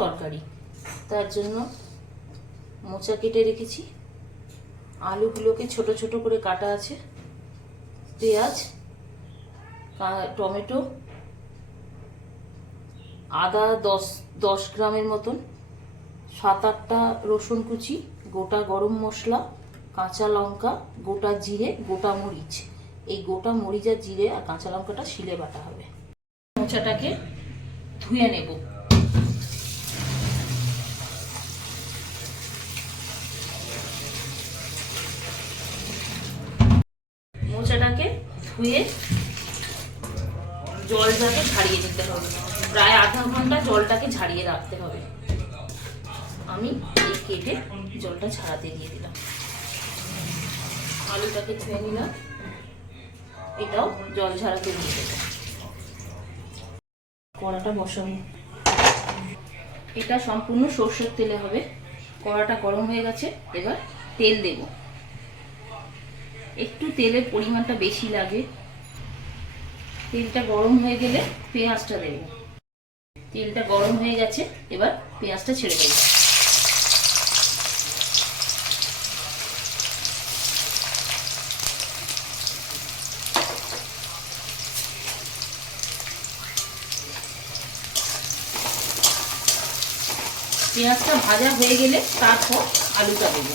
তরকারি, তার জন্য মোচা কেটে রেখেছি, আলুগুলোকে ছোট ছোট করে কাটা আছে, পেঁয়াজ, টমেটো, আদা 10 গ্রামের মতন, 7-8টা রসুন কুচি, গোটা গরম মশলা, কাঁচা লঙ্কা, গোটা জিরে, গোটা মরিচ। এই গোটা মরিচ আর জিরে আর কাঁচা লঙ্কাটা শিলে বাটা হবে। মোচাটাকে ধুয়ে নেব। মোচাটাকে ধুয়ে জলটাকে ঝাড়িয়ে নিতে হবে, প্রায় আধা ঘন্টা জলটাকে ঝাড়িয়ে রাখতে হবে। আমি এই কেটে জলটা ঝাড়াতে দিয়ে দিলাম। আলুটাকে ধুয়ে নিলাম, এটাও জল ঝাড়াতে দিয়ে দেবো। কড়াটা বসাবো, এটা সম্পূর্ণ সর্ষের তেলে হবে। কড়াটা গরম হয়ে গেছে, এবার তেল দেব। একটু তেলের পরিমাণটা বেশি লাগে। তেলটা গরম হয়ে গেলে পেঁয়াজটা দেব। তেলটা গরম হয়ে গেছে, এবার পেঁয়াজটা ছেড়ে দেব। পেঁয়াজটা ভাজা হয়ে গেলে তারপর আলুটা দেব।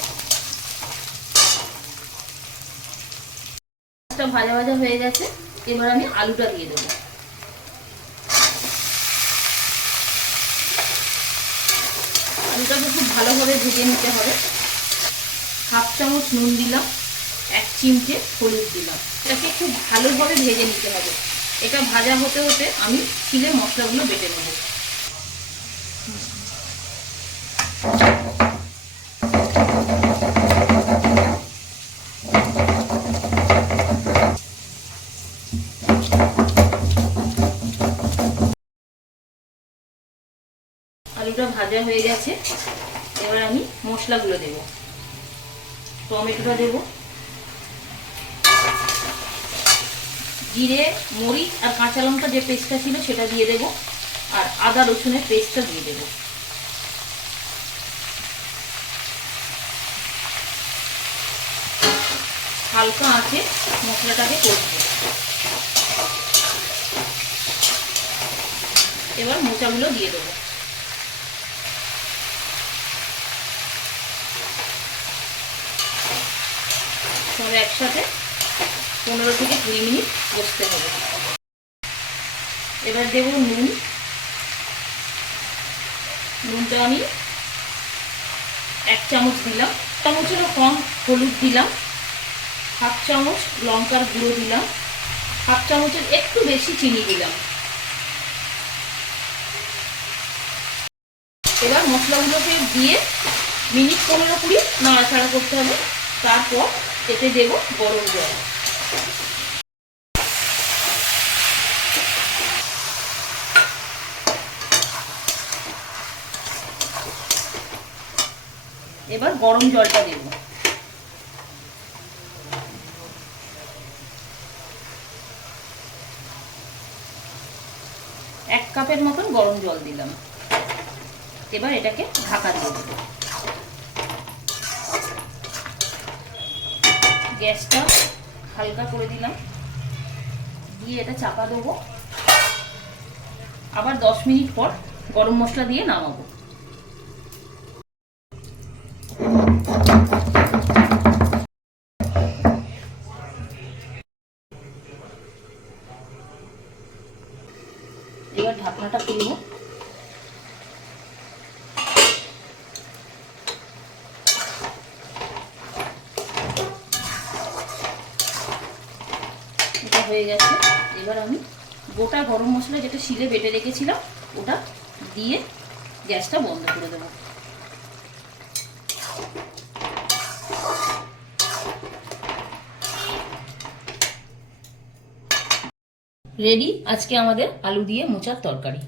পেঁয়াজটা ভাজা ভাজা হয়ে গেছে, এবার আমি আলুটা দিয়ে দেবো। আলুটাকে খুব ভালোভাবে ভেজে নিতে হবে। 1/2 চামচ নুন দিলাম, 1 চিমটে হলুদ দিলাম। এটাকে খুব ভালোভাবে ভেজে নিতে হবে। এটা ভাজা হতে হতে আমি শিলে মশলাগুলো বেটে নেব। আলুটা ভাজা হয়ে গেছে, এবার আমি মশলাগুলো দেব। টমেটোটা দেব, জিরে, মরিচ আর কাঁচা লঙ্কা যে পেস্টটা ছিল সেটা দিয়ে দেব, আর আদা রসুনের পেস্টটা দিয়ে দেব। হালকা আঁচে মশলাটাকে কষবো। এবার মোচাগুলো দিয়ে দেবো। সব একসাথে 15 থেকে 20 মিনিট কষতে হবে। এবার দেব নুন। নুনটা আমি 1 চামচ দিলাম। 1 চামচেরও কম হলুদ দিলাম। 1/2 চামচ লঙ্কার গুঁড়ো দিলাম। 1/2 চামচের একটু বেশি চিনি দিলাম। এবার মশলাগুলোকে দিয়ে মিনিট 15-20 নাড়াচাড়া করতে হবে। তারপর এতে দেব গরম জল। এবার গরম জলটা দেব। 1 কাপের মতন গরম জল দিলাম। এবার এটাকে ঢাকা দিয়ে দেব। গ্যাসটা হালকা করে দিলাম, দিয়ে এটা চাপা দেবো। আবার 10 মিনিট পর গরম মশলা দিয়ে নামাবো। এবার ঢাকনাটা খুলবো। এটা হয়ে গেছে। এবার আমি গোটা গরম মশলা যেটা শিলে বেটে রেখেছিলাম ওটা দিয়ে গ্যাসটা বন্ধ করে দেবো। রেডি আজকে আমাদের আলু দিয়ে মোচার তরকারি।